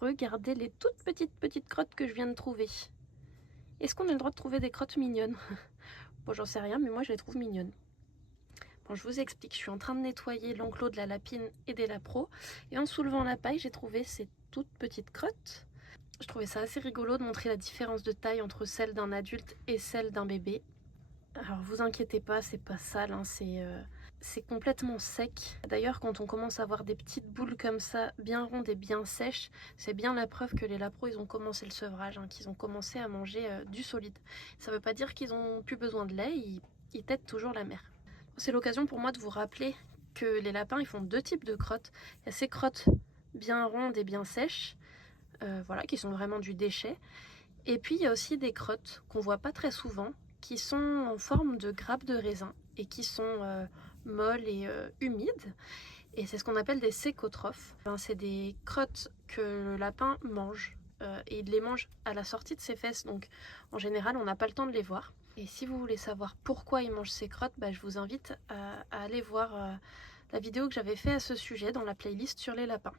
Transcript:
Regardez les toutes petites crottes que je viens de trouver. Est-ce qu'on a le droit de trouver des crottes mignonnes? Bon, j'en sais rien, mais moi je les trouve mignonnes. Bon, je vous explique, je suis en train de nettoyer l'enclos de la lapine et des lapros, et en soulevant la paille, j'ai trouvé ces toutes petites crottes. Je trouvais ça assez rigolo de montrer la différence de taille entre celle d'un adulte et celle d'un bébé. Alors vous inquiétez pas, c'est pas sale, hein, c'est complètement sec. D'ailleurs, quand on commence à avoir des petites boules comme ça, bien rondes et bien sèches, c'est bien la preuve que les lapros ils ont commencé le sevrage, hein, qu'ils ont commencé à manger du solide. Ça veut pas dire qu'ils ont plus besoin de lait, ils têtent toujours la mère. C'est l'occasion pour moi de vous rappeler que les lapins ils font deux types de crottes. Il y a ces crottes bien rondes et bien sèches, voilà, qui sont vraiment du déchet. Et puis il y a aussi des crottes qu'on voit pas très souvent, qui sont en forme de grappes de raisin et qui sont molles et humides. Et c'est ce qu'on appelle des sécotrophes. Enfin, c'est des crottes que le lapin mange et il les mange à la sortie de ses fesses. Donc en général, on n'a pas le temps de les voir. Et si vous voulez savoir pourquoi il mange ces crottes, bah, je vous invite à aller voir la vidéo que j'avais fait à ce sujet dans la playlist sur les lapins.